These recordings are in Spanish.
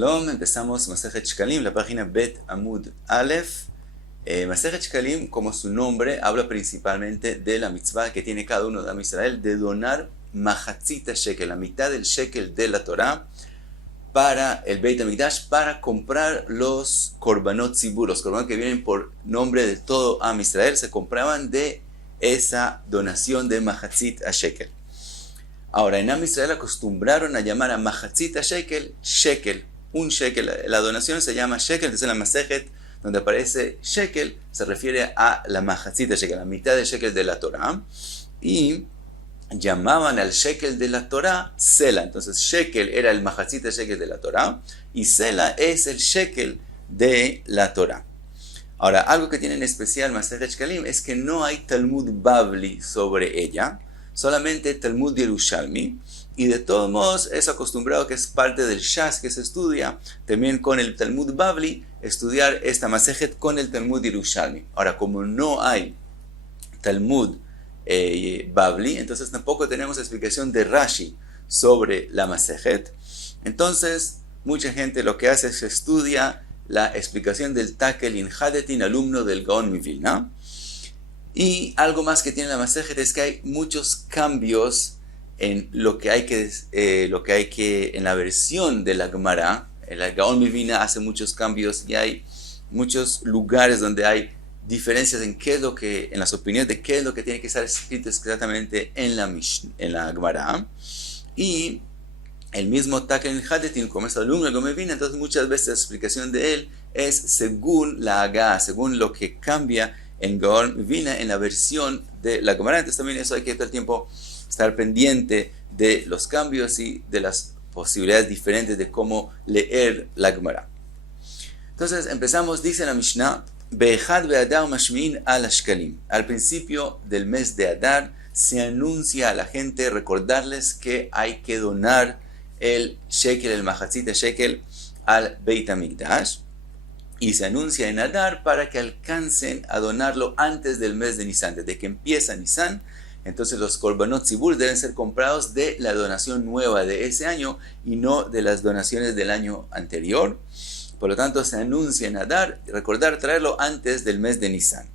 Shalom, empezamos Masejet Shkalim, la página Bet Amud Aleph. Masejet Shkalim, como su nombre, habla principalmente de la mitzvah que tiene cada uno de Am Israel de donar mahatzita shekel, la mitad del shekel de la Torah, para el Beit HaMikdash, para comprar los korbanot tzibur, los korbanot que vienen por nombre de todo Am Israel, se compraban de esa donación de mahatzit a shekel. Ahora, en Am Israel acostumbraron a llamar a mahatzit a shekel, shekel, un shekel. La donación se llama shekel, entonces en la Masejet, donde aparece shekel, se refiere a la mahatzit a shekel, la mitad del shekel de la Torah, y llamaban al shekel de la Torah sela. Entonces shekel era el mahatzit a shekel de la Torah, y sela es el shekel de la Torah. Ahora, algo que tiene en especial Masejet Shkalim es que no hay Talmud Bavli sobre ella, solamente Talmud Yerushalmi, y de todos modos es acostumbrado, que es parte del Shas que se estudia también con el Talmud Bavli, estudiar esta Masejet con el Talmud Yerushalmi. Ahora, como no hay Talmud Bavli, entonces tampoco tenemos explicación de Rashi sobre la Masejet. Entonces mucha gente lo que hace es estudia la explicación del Takel Hadetin, alumno del Gaon Mivilna. Y algo más que tiene la Masejet es que hay muchos cambios en lo que hay que en la versión de la Gemara. El Gaon Mivilna hace muchos cambios y hay muchos lugares donde hay diferencias en en las opiniones de qué es lo que tiene que estar escrito exactamente en la Gemara. Y el mismo Takel Hadetin, como es alumno del Gaon Mivilna, entonces muchas veces la explicación de él es según la Haga, según lo que cambia en Gaon Mivilna, en la versión de la Gemara. Entonces también eso hay que todo el tiempo estar pendiente de los cambios y de las posibilidades diferentes de cómo leer la Gemara. Entonces empezamos, dice la Mishnah, Be'echad be'adar mashmi'in al shkalim. Al principio del mes de Adar se anuncia a la gente, recordarles que hay que donar el shekel, el mahatzit shekel, al Beit HaMikdash. Y se anuncia en Adar para que alcancen a donarlo antes del mes de Nisan. Desde que empieza Nisan, entonces los korbanot tzibur deben ser comprados de la donación nueva de ese año y no de las donaciones del año anterior. Por lo tanto, se anuncia en Adar, recordar traerlo antes del mes de Nisan.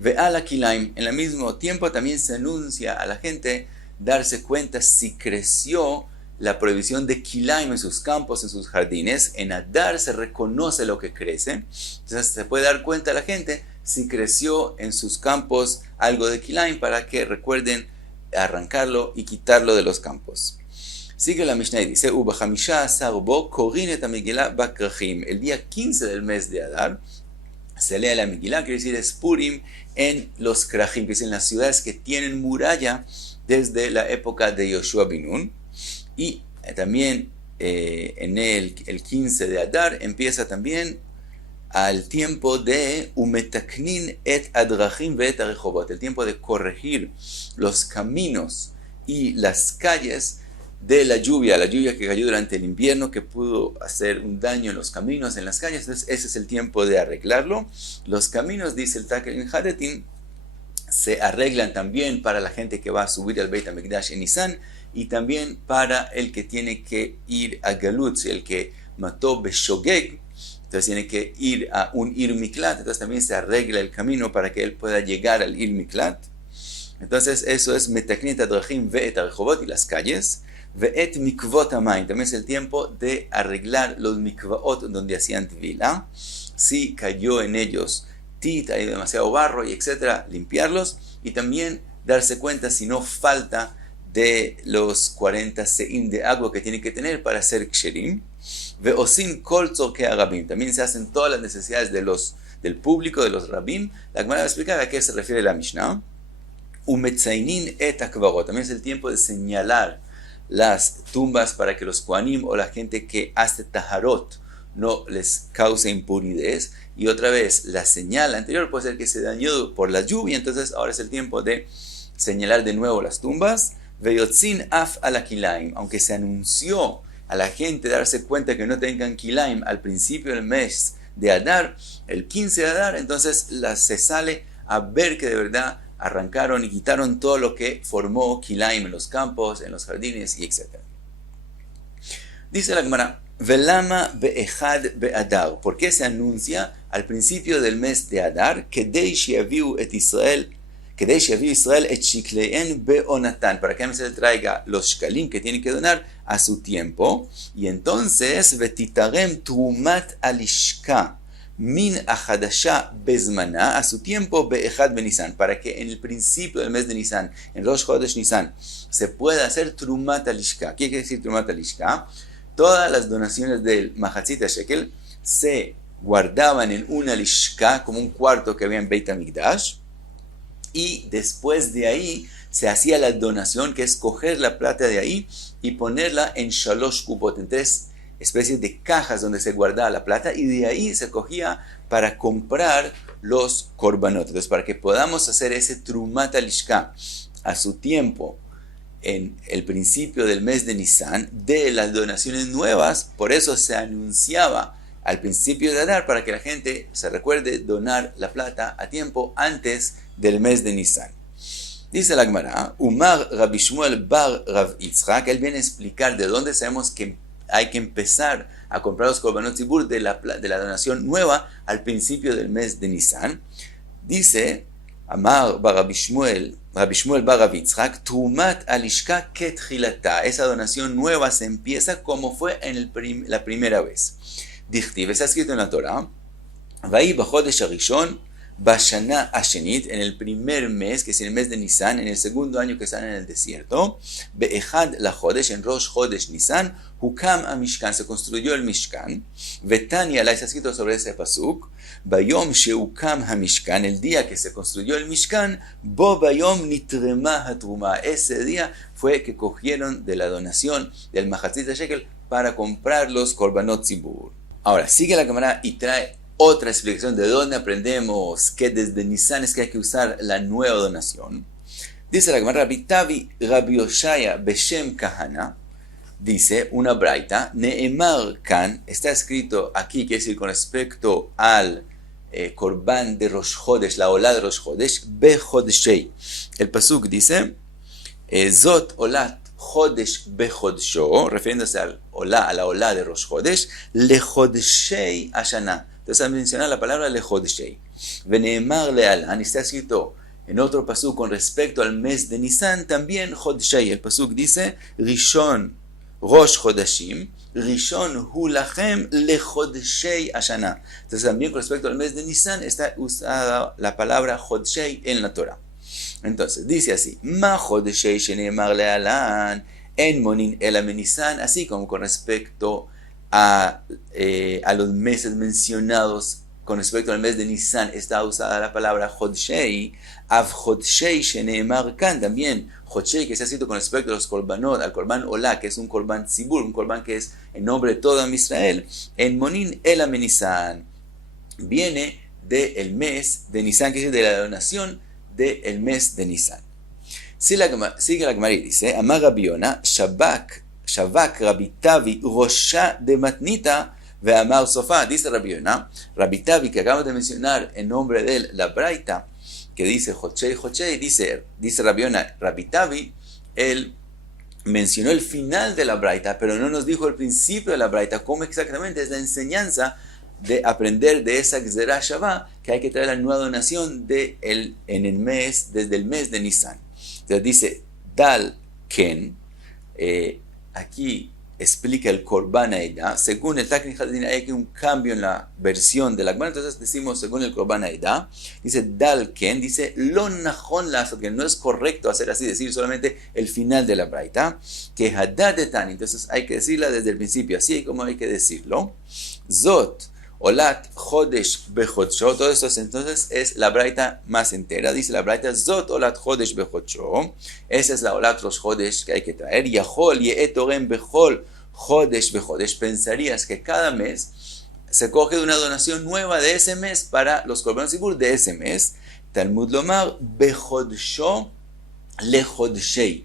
Ve'ala kilaim, en el mismo tiempo también se anuncia a la gente darse cuenta si creció la prohibición de kilaim en sus campos, en sus jardines. En Adar se reconoce lo que crece. Entonces se puede dar cuenta a la gente si creció en sus campos algo de kilaim, para que recuerden arrancarlo y quitarlo de los campos. Sigue la Mishnah y dice, el día 15 del mes de Adar se lee la Megilá, quiere decir es Purim en los krajim, que es en las ciudades que tienen muralla desde la época de Yoshua bin Nun. Y también en el 15 de Adar empieza también al tiempo de umetaknin et adrachim ve'et arechobot, el tiempo de corregir los caminos y las calles de la lluvia que cayó durante el invierno, que pudo hacer un daño en los caminos, en las calles. Entonces ese es el tiempo de arreglarlo. Los caminos, dice el Takel Hadetin, se arreglan también para la gente que va a subir al Beit HaMikdash en Nisan, y también para el que tiene que ir a Galut, el que mató Beshogeg, entonces tiene que ir a un Ir Miklat, entonces también se arregla el camino para que él pueda llegar al Ir Miklat. Entonces eso es Metaknit Adrachim Ve'et Arechobot, y las calles. Ve'et Mikvot Hamayim, también es el tiempo de arreglar los mikvaot donde hacían tvila. Si cayó en ellos tit, hay demasiado barro y etcétera, limpiarlos, y también darse cuenta si no falta de los 40 se'im de agua que tiene que tener para hacer ksherim. Ve'osim kol tzorkei harabim, también se hacen todas las necesidades del público, de los rabim. La Gemara va a explicar a qué se refiere la Mishnah. Umetzainin et akvarot, también es el tiempo de señalar las tumbas para que los kohanim o la gente que hace taharot no les cause impuridades. Y otra vez, la señal anterior puede ser que se dañó por la lluvia, entonces ahora es el tiempo de señalar de nuevo las tumbas. Veyotzin af ala kilaim, aunque se anunció a la gente darse cuenta que no tengan kilaim al principio del mes de Adar, el 15 de Adar, entonces se sale a ver que de verdad arrancaron y quitaron todo lo que formó kilaim en los campos, en los jardines y etc. Dice la Gemara, Velama be'echad be'adar. ¿Por qué se anuncia al principio del mes de Adar? Kedei sheyaviu Israel et shiklein be'onatan. Para que Israel traiga los shkalim que tienen que donar a su tiempo. Y entonces, vetitarem trumat alishka min achadasha bezmana, a su tiempo be'echad be'nisan. Para que en el principio del mes de Nisan, en Rosh Chodesh Nisan, se pueda hacer trumat alishka. ¿Qué quiere decir trumat alishka? Todas las donaciones del Mahatzit Shekel se guardaban en una lishka, como un cuarto que había en Beit HaMikdash, y después de ahí se hacía la donación, que es coger la plata de ahí y ponerla en shalosh kupot, en 3 especies de cajas donde se guardaba la plata, y de ahí se cogía para comprar los korbanot. Entonces, para que podamos hacer ese trumat lishka a su tiempo, en el principio del mes de Nisan, de las donaciones nuevas, por eso se anunciaba al principio de Adar, para que la gente se recuerde donar la plata a tiempo antes del mes de Nisan. Dice la Gemara, Umar Rabbi Shmuel bar Rav Yitzchak, él viene a explicar de dónde sabemos que hay que empezar a comprar los korbanot zibur de la donación nueva al principio del mes de Nisan. Dice, Amar bar Rabbi Shmuel bar Rav Yitzchak, Trumat alishka ketchilata. Esa donación nueva se empieza como fue en la primera vez. Dichtiv, está escrito en la Torah, Vayi b'chodesh harishon bashana hashenit, en el primer mes, que es el mes de Nisan, en el segundo año que están en el desierto, be'echad lachodesh, en Rosh Chodesh Nisan, hukam ha-mishkan, se construyó el Mishkan, vetania, está escrito sobre ese pasuk, bayom sheukam ha-mishkan, el día que se construyó el Mishkan, bo bayom nitrema ha-truma, ese día fue que cogieron de la donación del Mahatzit Shekel para comprar los korbanot zibur. Ahora, sigue la cámara y trae otra explicación de dónde aprendemos que desde Nisan es que hay que usar la nueva donación. Dice la Gemara, Rabbi Yoshaya Beshem Kahana, dice una braita, Neemar Kan, está escrito aquí, quiere decir con respecto al Korban de Rosh Chodesh, la Olá de Rosh Chodesh, Bechodshei. El pasuk dice, Zot Olat Chodesh Bechodsho, refiriéndose al Olá, a la Olá de Rosh Chodesh, Lechodshei Ashana. Entonces, mencionar la palabra Lechodshei. Veneemar lealan, está escrito en otro pasuk con respecto al mes de Nisan, también Chodshei. El pasuk dice, Rishon Rosh Chodashim, Rishon hu lachem lechodshei Ashana. Entonces, también con respecto al mes de Nisan está usada la palabra Chodshei en la Torah. Entonces, dice así, Ma Chodshei sheneemar lealan, en monin ela Nisan, así como con respecto a los meses mencionados con respecto al mes de Nisan está usada la palabra Chodshei, Av Chodshei sheneemar kan, también Chodshei que se ha escrito con respecto a los korbanot, al korban Olá, que es un korban tzibur, un korban que es en nombre de todo Israel, en monin el Nisan, viene del mes de Nisan, que es de la donación del mes de Nisan. Sigue la Gemara y dice, Amar Rabbi Yona, Shavak Rabbi Tavi Rosha de Matnita Ve'amar Sofa. Dice Rabbi Yona, Rabbi Tavi, que acabamos de mencionar en nombre de él, la braita, que dice Chodshei, dice Rabbi Yona, Rabbi Tavi, él mencionó el final de la braita, pero no nos dijo el principio de la braita, cómo exactamente es la enseñanza de aprender de esa Gzerah Shavá, que hay que traer la nueva donación desde el mes de Nisan. Entonces dice, Dal Ken, aquí explica el Korban Haida. Según el Taknit Hadin hay un cambio en la versión de la Gemara, entonces decimos según el Korban Haida, dice Dal Ken, dice Lo Nachon Lasot, que no es correcto hacer así, decir solamente el final de la braita, que Hadad Etan, entonces hay que decirla desde el principio, así como hay que decirlo. Zot Olat Chodesh Bechodsho, todo esto entonces es la braita más entera. Dice la braita Zot Olat Chodesh Bechodsho, esa es la Olat Rosh Chodesh que hay que traer. Yahol Ye'etorem Bechol Chodesh Bechodesh, pensarías que cada mes se coge de una donación nueva de ese mes para los korbanot zibur de ese mes. Talmud Lomar Bechodsho Lechodshei.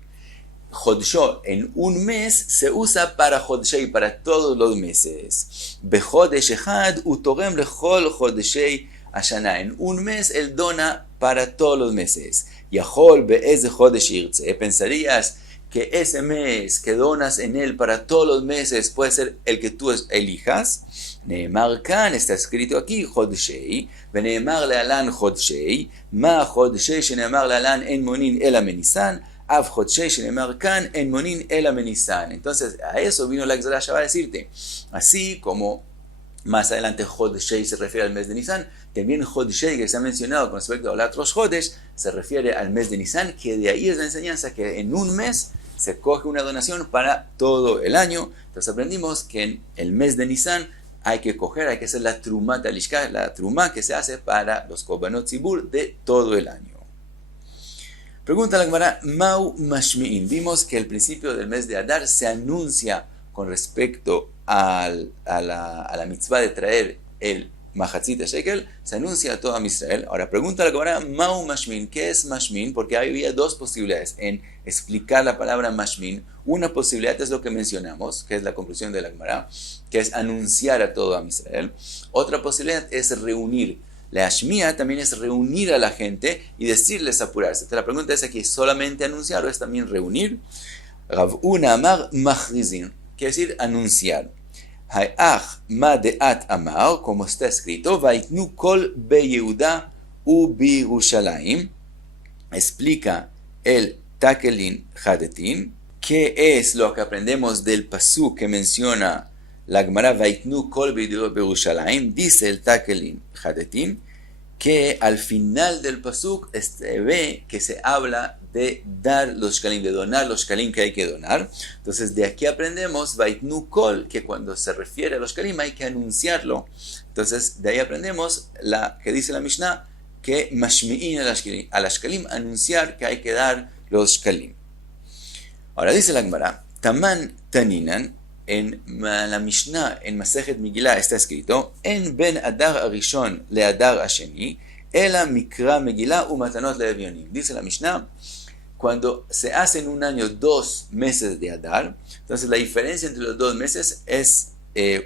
Chodsho en un mes se usa para Chodshei, para todos los meses. Bechodesh echad utorem lechol Chodshei ashana. En un mes él dona para todos los meses. Yahol be'ez Chodesh irtze. Pensarías que ese mes que donas en él para todos los meses puede ser el que tú elijas. Neemar kan, está escrito aquí, Chodshei, Veneemar lealan Chodshei, Ma Chodshei sheneemar lealan en monin el amenisan, Av Chodshei sheneemar kan en monin el amenisan. Entonces, a eso vino la Exarasha, va a decirte, así como más adelante Chodshei se refiere al mes de Nisan, también Chodshei que se ha mencionado con respecto a otros Chodesh se refiere al mes de Nisan, que de ahí es la enseñanza que en un mes se coge una donación para todo el año. Entonces aprendimos que en el mes de Nisan hay que hacer la trumá talishka, la trumá que se hace para los korbanot zibur de todo el año. Pregunta la Gemara, Mau Mashmi'in. Vimos que el principio del mes de Adar se anuncia con respecto a la mitzvah de traer el Mahatzit Shekel, se anuncia a todo Israel. Ahora pregunta la Gemara, Mau Mashmin, ¿qué es Mashmin? Porque había dos posibilidades en explicar la palabra Mashmin. Una posibilidad es lo que mencionamos, que es la conclusión de la Gemara, que es anunciar a todo Israel. Otra posibilidad es reunir. La Ashmia también es reunir a la gente y decirles apurarse. Entonces la pregunta es aquí, ¿solamente anunciar o es también reunir? Rav Una Amar Machrizin, quiere decir anunciar. Hayach Madeat Amar, como está escrito, Vaitnu Kol Beyehuda u Birushalayim, explica el Takelin Hadetin, que es lo que aprendemos del pasuk que menciona la Gemara, Vaitnu Kol Birushalayim, dice el Takelin Hadetin, que al final del pasuk ve que se habla de dar los shkalim, de donar los shkalim que hay que donar. Entonces de aquí aprendemos Vaitnu Kol, que cuando se refiere a los shkalim hay que anunciarlo. Entonces de ahí aprendemos la que dice la Mishnah, que mashmi'in a la shkalim, anunciar que hay que dar los shkalim. Ahora dice la Gemara, Taman Taninan, en la Mishnah, en Masejet Megillah está escrito, En ben Adar Arishon le Adar Asheni, Ela Mikra Megillah u Matanot le'Evyonim. Dice la Mishnah, cuando se hacen un año 2 meses de Adar, entonces la diferencia entre los 2 meses es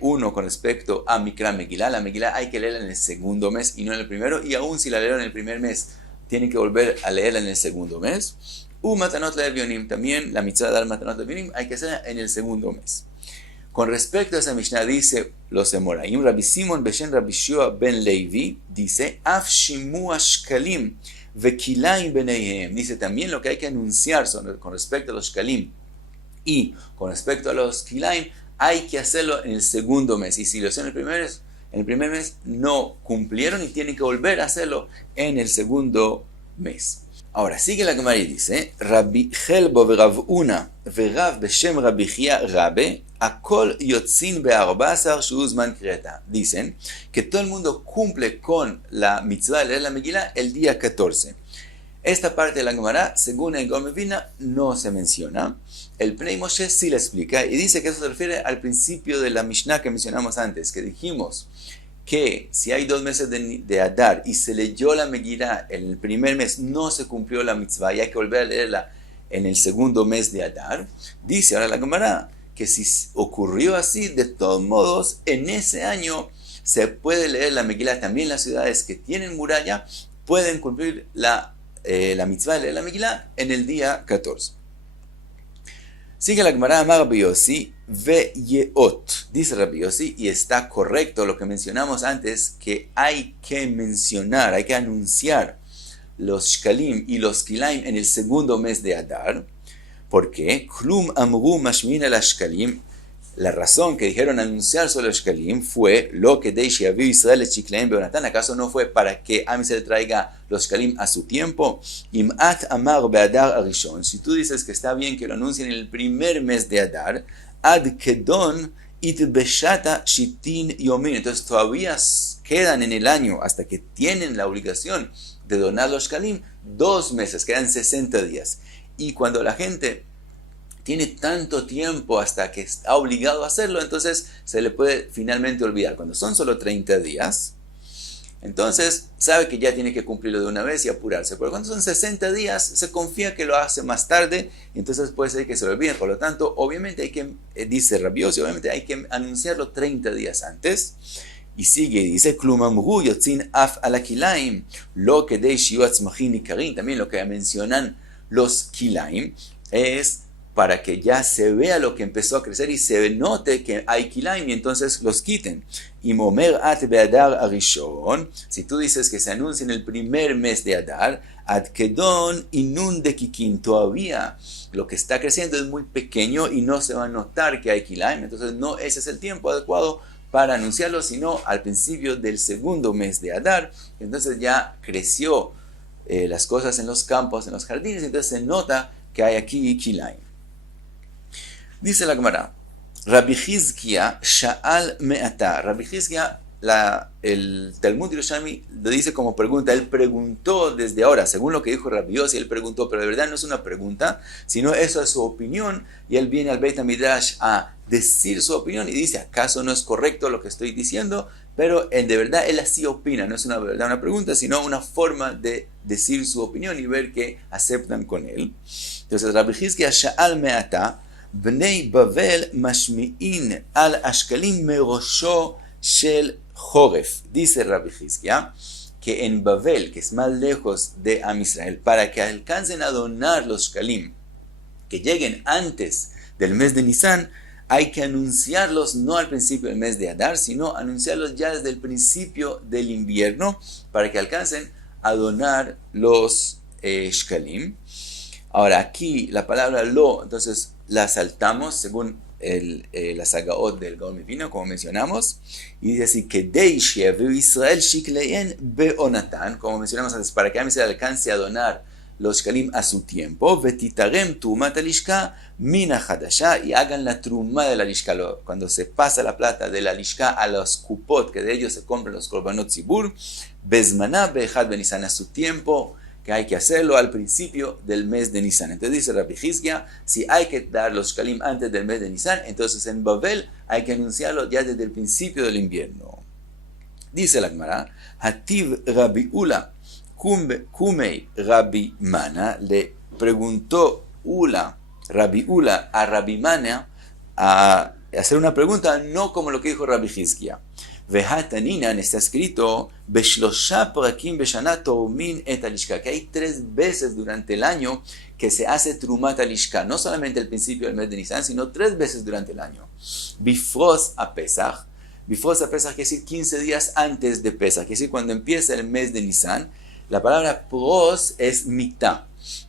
uno con respecto a Mikra Megillah. La Megillah hay que leerla en el segundo mes y no en el primero, y aún si la leyeron en el primer mes, tienen que volver a leerla en el segundo mes. Matanot le'Evyonim, también la mitzvah de dar Matanot le'Evyonim hay que hacerla en el segundo mes. Con respecto a esa Mishnah, dice los Emoraim, Rabbi Simon Beshen Rabbi Shua ben Levi, dice, Af shimu ashkalim vekilaim beneihem. Dice también lo que hay que anunciar con respecto a los shkalim y con respecto a los kilaim, hay que hacerlo en el segundo mes. Y si lo hacen en el primer mes, no cumplieron y tienen que volver a hacerlo en el segundo mes. Ahora, sigue la Gemara y dice, Rabbi Chelbo v'Rav Una v'Rav b'Shem Rabbi Chia Rabbe, Akol yotzin be'arbasar shuzman kreta. Dicen que todo el mundo cumple con la mitzvah de leer la Megillah el día 14. Esta parte de la Gemara, según el Gaon Vilna, no se menciona. El Pnei Moshe sí la explica y dice que eso se refiere al principio de la Mishnah que mencionamos antes, que dijimos que si hay 2 meses de Adar y se leyó la Megillah en el primer mes, no se cumplió la mitzvah y hay que volver a leerla en el segundo mes de Adar. Dice ahora la Gemara que si ocurrió así, de todos modos, en ese año se puede leer la Megillah. También las ciudades que tienen muralla pueden cumplir la mitzvah de leer la Megillah en el día 14. Sigue la Gemara, Amar Rabbi Yossi, Veyeot. Dice Rabbi Yossi, y está correcto lo que mencionamos antes, que hay que mencionar, hay que anunciar los shkalim y los kilaim en el segundo mes de Adar. ¿Por qué? Klum amru mashmin al shkalim. La razón que dijeron anunciar sobre los shkalim fue lo que Deish yaviu Israel et shikleim beonatan. ¿Acaso no fue para que Am Israel traiga los shkalim a su tiempo? Imat amar be'adar arishon. Si tú dices que está bien que lo anuncien en el primer mes de Adar, ad kedon it beshata shitin yomin. Entonces todavía quedan en el año hasta que tienen la obligación de donar los shkalim 2 meses, quedan 60 días. Y cuando la gente tiene tanto tiempo hasta que está obligado a hacerlo, entonces se le puede finalmente olvidar. Cuando son solo 30 días, entonces sabe que ya tiene que cumplirlo de una vez y apurarse. Pero cuando son 60 días, se confía que lo hace más tarde, y entonces puede ser que se lo olvide. Por lo tanto, obviamente hay que, dice Rabbi Yossi, obviamente hay que anunciarlo 30 días antes. Y sigue y dice, Klumamru yotzin af alakilaim, lo que de shiuatzmachin ikarin, también lo que mencionan los kilaim, es para que ya se vea lo que empezó a crecer y se note que hay kilaim y entonces los quiten. Y momer at be'adar arishon, si tú dices que se anuncia en el primer mes de Adar, ad kedon inun de kikin, todavía lo que está creciendo es muy pequeño y no se va a notar que hay kilaim, entonces no ese es el tiempo adecuado para anunciarlo, sino al principio del segundo mes de Adar, entonces ya creció las cosas en los campos, en los jardines, entonces se nota que hay aquí kilaim. Dice la Gemara, Rabbi Hizkia sha'al me'ata. Rabbi Hizkia, el Talmud Yerushalmi lo dice como pregunta. Él preguntó desde ahora, según lo que dijo Rabbi Yossi, él preguntó, pero de verdad no es una pregunta, sino eso es su opinión, y él viene al Beit HaMidrash a decir su opinión y dice, ¿acaso no es correcto lo que estoy diciendo? Pero de verdad él así opina, no es una verdad una pregunta, sino una forma de decir su opinión y ver que aceptan con él. Entonces, Rabbi Hizkia sha'al me'ata, Bnei Bavel mashmi'in al ashkalim merosho shel joref. Dice Rabbi Hizkia que en Babel, que es más lejos de Am Israel, para que alcancen a donar los shkalim, que lleguen antes del mes de Nisan, hay que anunciarlos no al principio del mes de Adar, sino anunciarlos ya desde el principio del invierno, para que alcancen a donar los shkalim. Ahora aquí la palabra lo, entonces la saltamos según la Sagaot del Gaon Mevino, como mencionamos, y dice así que Deishia veu Israel shikleyen beonatan, como mencionamos antes, para que Israel alcance a donar los shkalim a su tiempo, vetitarem tumat alishka mina hadasha, y hagan la truma de la lishka, cuando se pasa la plata de la lishka a los kupot, que de ellos se compran los korbanot zibur, bezmaná be'echad benisan, a su tiempo, que hay que hacerlo al principio del mes de Nisan. Entonces dice Rabbi Hizkia, si hay que dar los shkalim antes del mes de Nisan, entonces en Babel hay que anunciarlo ya desde el principio del invierno. Dice la Gemara, Hativ Rabbi Ula, Kumei Rabbi Mana, le preguntó Rabbi Ula a Rabbi Mana a hacer una pregunta, no como lo que dijo Rabbi Hizkia. Vehataninan está escrito Beshlosha prakim beshana tormin et alishka, que hay 3 veces durante el año que se hace trumat alishka, no solamente al principio del mes de Nisan, sino 3 veces durante el año. Bifros a Pesach quiere decir 15 días antes de Pesach, quiere decir cuando empieza el mes de Nisan. La palabra pros es mitad.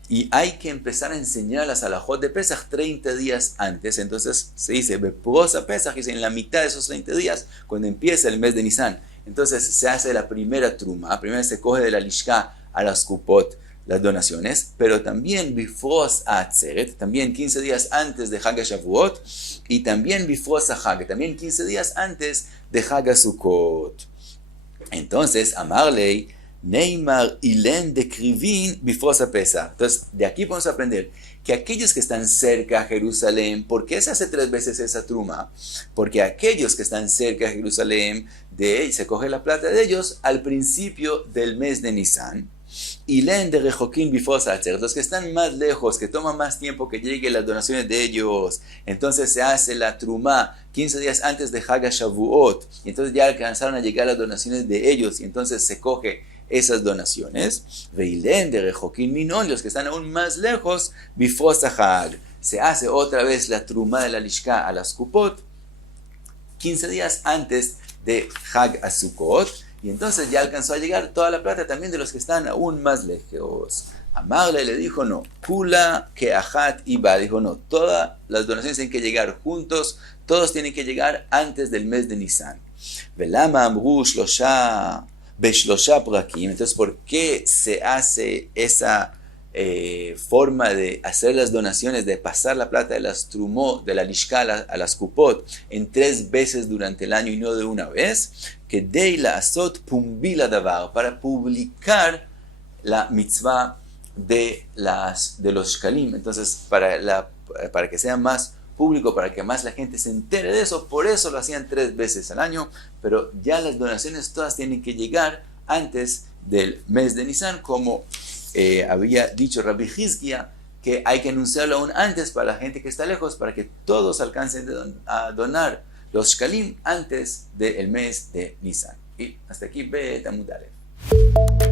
Y hay que empezar a enseñar las alajot de Pesach 30 días antes. Entonces se dice, Bepros a Pesach, y en la mitad de esos 30 días, cuando empieza el mes de Nisan. Entonces se hace la primera truma. Primero se coge de la lishka a las kupot las donaciones. Pero también Bifros a Atzeret, también 15 días antes de Hag HaShavuot. Y también Bifros a Hag, también 15 días antes de Hag HaSukkot. Entonces, Amarley, Neymar Ilen de Krivin Bifros a Pesach. Entonces, de aquí podemos aprender que aquellos que están cerca a Jerusalén, ¿por qué se hace 3 veces esa truma? Porque aquellos que están cerca a Jerusalén, se coge la plata de ellos al principio del mes de Nisan. Ilen de Rejoquín Bifros a Atzeret, los que están más lejos, que toman más tiempo que lleguen las donaciones de ellos, entonces se hace la truma 15 días antes de Hag HaShavuot, y entonces ya alcanzaron a llegar las donaciones de ellos, y entonces se coge esas donaciones. Veilen de Rejoquín Minon, los que están aún más lejos, Bifros a Hag, se hace otra vez la truma de la lishka a las kupot 15 días antes de Hag HaSukkot, y entonces ya alcanzó a llegar toda la plata también de los que están aún más lejos. Amarle le dijo no, Kula Keachat Iba, dijo no, todas las donaciones tienen que llegar juntos, todos tienen que llegar antes del mes de Nisan. Velama Amru Shlosha Beshlosha Prakim, entonces ¿por qué se hace esa forma de hacer las donaciones, de pasar la plata de las trumot, de la lishka a las kupot en 3 veces durante el año y no de una vez? Que deila asot pumbila davar, para publicar la mitzvah de los shkalim, entonces para que sea más público, para que más la gente se entere de eso, por eso lo hacían 3 veces al año, pero ya las donaciones todas tienen que llegar antes del mes de Nisan, como había dicho Rabbi Hizkia, que hay que anunciarlo aún antes para la gente que está lejos, para que todos alcancen a donar los shkalim antes del mes de Nisan. Y hasta aquí, Bet Amud Aleph.